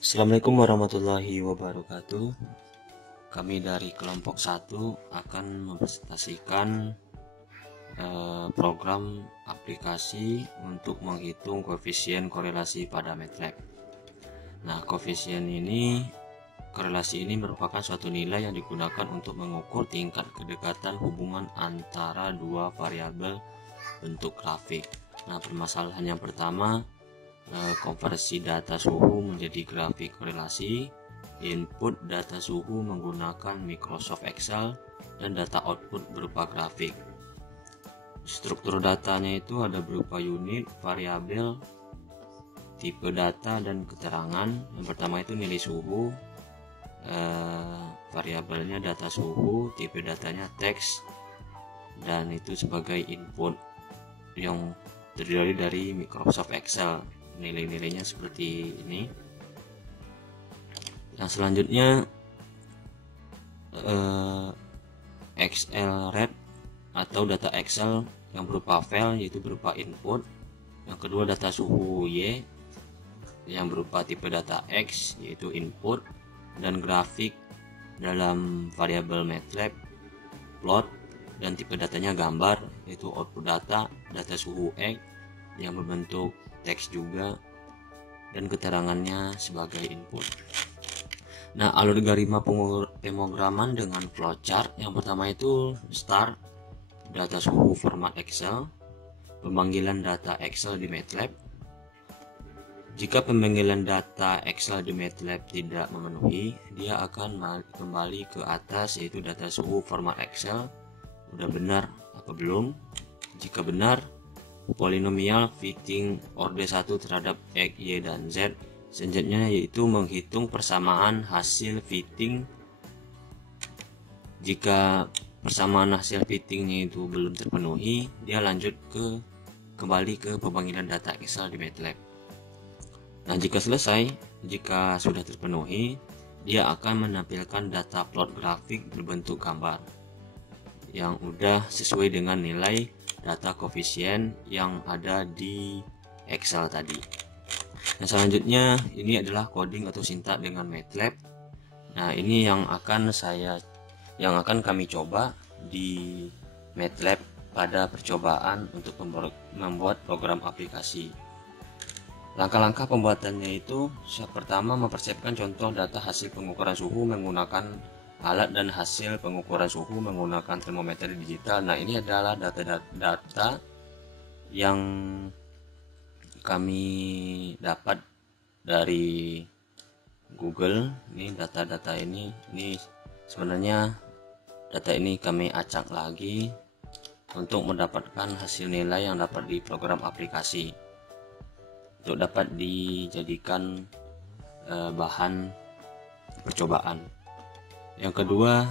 Assalamualaikum warahmatullahi wabarakatuh. Kami dari kelompok 1 akan mempresentasikan program aplikasi untuk menghitung koefisien korelasi pada MATLAB. Nah, korelasi ini merupakan suatu nilai yang digunakan untuk mengukur tingkat kedekatan hubungan antara dua variabel bentuk grafik. Nah, permasalahan yang pertama, konversi data suhu menjadi grafik korelasi, input data suhu menggunakan Microsoft Excel, dan data output berupa grafik. Struktur datanya itu ada berupa unit, variabel, tipe data, dan keterangan. Yang pertama itu nilai suhu, variabelnya data suhu, tipe datanya teks, dan itu sebagai input yang terdiri dari Microsoft Excel. Nilai-nilainya seperti ini. Nah, selanjutnya Excel read atau data Excel yang berupa file, yaitu berupa input. Yang kedua data suhu Y yang berupa tipe data X, yaitu input, dan grafik dalam variabel MATLAB plot, dan tipe datanya gambar, yaitu output data suhu X yang berbentuk teks juga, dan keterangannya sebagai input. Nah, algoritma pemrograman dengan flowchart yang pertama itu start data suhu format Excel, pemanggilan data Excel di MATLAB. Jika pemanggilan data Excel di MATLAB tidak memenuhi, dia akan kembali ke atas, yaitu data suhu format Excel. Udah benar apa belum? Jika benar, polinomial fitting orde 1 terhadap X, Y, dan Z. Selanjutnya yaitu menghitung persamaan hasil fitting. Jika persamaan hasil fittingnya itu belum terpenuhi, dia lanjut kembali ke pemanggilan data Excel di MATLAB. Nah, jika sudah terpenuhi, dia akan menampilkan data plot grafik berbentuk gambar yang udah sesuai dengan nilai data koefisien yang ada di Excel tadi. Nah, selanjutnya ini adalah coding atau sintak dengan MATLAB. Nah, ini yang akan kami coba di MATLAB pada percobaan untuk membuat program aplikasi. Langkah-langkah pembuatannya itu, yang pertama mempersiapkan contoh data hasil pengukuran suhu menggunakan alat dan hasil pengukuran suhu menggunakan termometer digital. Nah, ini adalah data yang kami dapat dari Google. Ini data-data ini sebenarnya data ini kami acak lagi untuk mendapatkan hasil nilai yang dapat di program aplikasi untuk dapat dijadikan bahan percobaan. Yang kedua,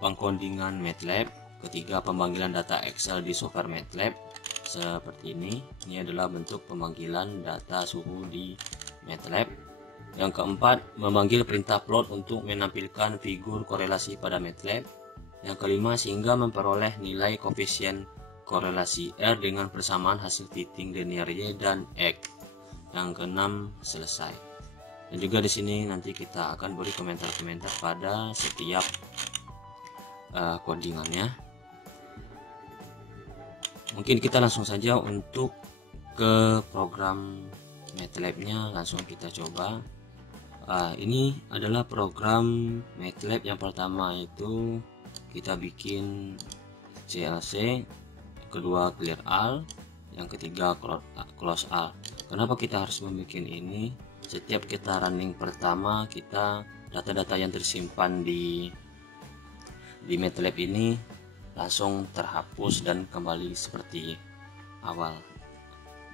pengkodingan MATLAB. Ketiga, pemanggilan data Excel di software MATLAB seperti ini. Ini adalah bentuk pemanggilan data suhu di MATLAB. Yang keempat, memanggil perintah plot untuk menampilkan figur korelasi pada MATLAB. Yang kelima, sehingga memperoleh nilai koefisien korelasi R dengan persamaan hasil fitting linear Y dan X. Yang keenam, selesai. Dan juga di sini nanti kita akan beri komentar-komentar pada setiap codingannya. Mungkin kita langsung saja untuk ke program MATLAB-nya, langsung kita coba. Ini adalah program MATLAB yang pertama itu kita bikin CLC, kedua clear all, yang ketiga close all. Kenapa kita harus membuat ini? Setiap kita running pertama, kita data-data yang tersimpan di MATLAB ini langsung terhapus dan kembali seperti awal.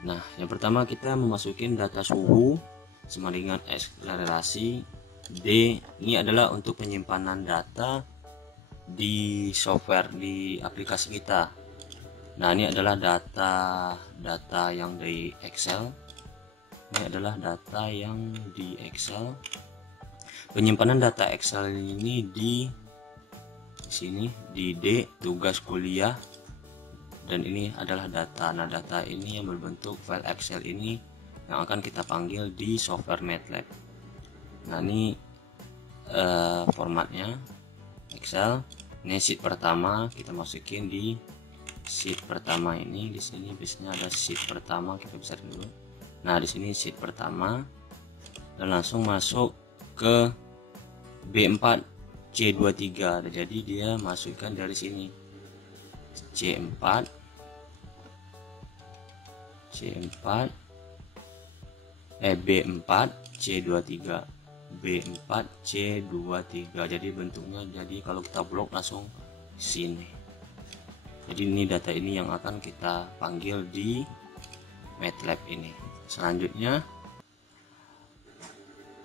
Nah, yang pertama kita memasukin data suhu sama dengan akselerasi. D ini adalah untuk penyimpanan data di software di aplikasi kita. Nah, ini adalah data yang di Excel. Ini adalah data yang di Excel. Penyimpanan data Excel ini di sini di D tugas kuliah, dan ini adalah data. Nah, data ini yang berbentuk file Excel ini yang akan kita panggil di software MATLAB. Nah, ini formatnya Excel. Ini sheet pertama, kita masukin di sheet pertama ini. Di sini biasanya ada sheet pertama, kita besarin dulu. Nah, di sini sheet pertama, dan langsung masuk ke B4 C23. Jadi dia masukkan dari sini C4 B4 C23 B4 C23. Jadi bentuknya, jadi kalau kita blok langsung sini. Jadi ini data ini yang akan kita panggil di MATLAB ini. Selanjutnya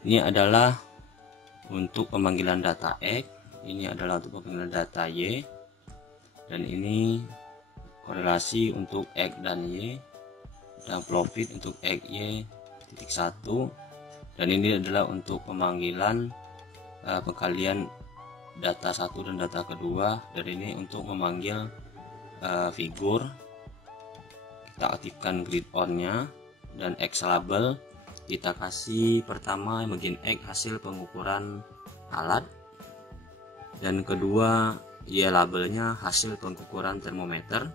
ini adalah untuk pemanggilan data X, ini adalah untuk pemanggilan data Y, dan ini korelasi untuk X dan Y, dan profit untuk X Y titik 1, dan ini adalah untuk pemanggilan pengkalian data 1 dan data kedua, dan ini untuk memanggil figur. Kita aktifkan grid on nya, dan X label kita kasih pertama bagian X hasil pengukuran alat, dan kedua Y labelnya hasil pengukuran termometer,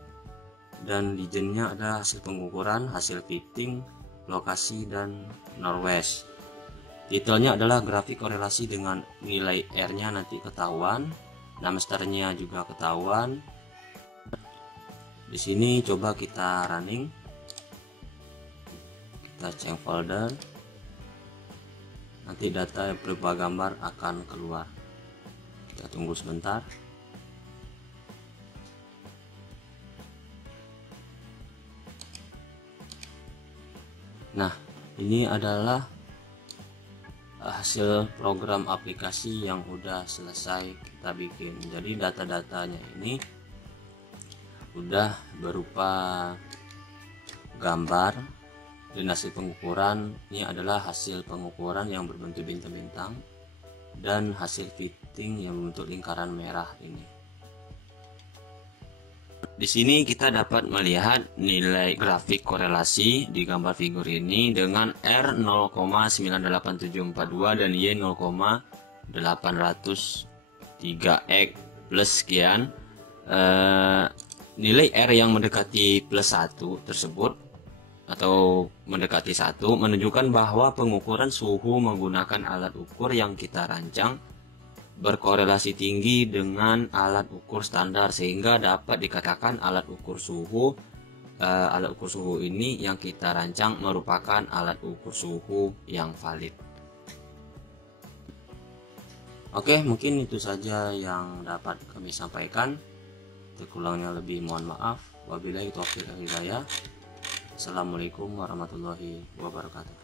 dan legendnya ada hasil pengukuran, hasil fitting, lokasi, dan northwest. Titelnya adalah grafik korelasi dengan nilai R nya nanti ketahuan, numsternya juga ketahuan. Di sini coba kita running, kita cek folder, nanti data berupa gambar akan keluar. Kita tunggu sebentar. Nah, ini adalah hasil program aplikasi yang udah selesai kita bikin. Jadi data-datanya ini udah berupa gambar, dan hasil pengukuran ini adalah hasil pengukuran yang berbentuk bintang-bintang, dan hasil fitting yang berbentuk lingkaran merah ini. Di sini kita dapat melihat nilai grafik korelasi di gambar figur ini dengan R 0,98742 dan Y 0,803X plus sekian. Nilai R yang mendekati plus 1 tersebut atau mendekati 1 menunjukkan bahwa pengukuran suhu menggunakan alat ukur yang kita rancang berkorelasi tinggi dengan alat ukur standar, sehingga dapat dikatakan alat ukur suhu ini yang kita rancang merupakan alat ukur suhu yang valid. Oke, mungkin itu saja yang dapat kami sampaikan. Kurangnya lebih mohon maaf. Wabillahi taufiq wal hidayah. Assalamualaikum warahmatullahi wabarakatuh.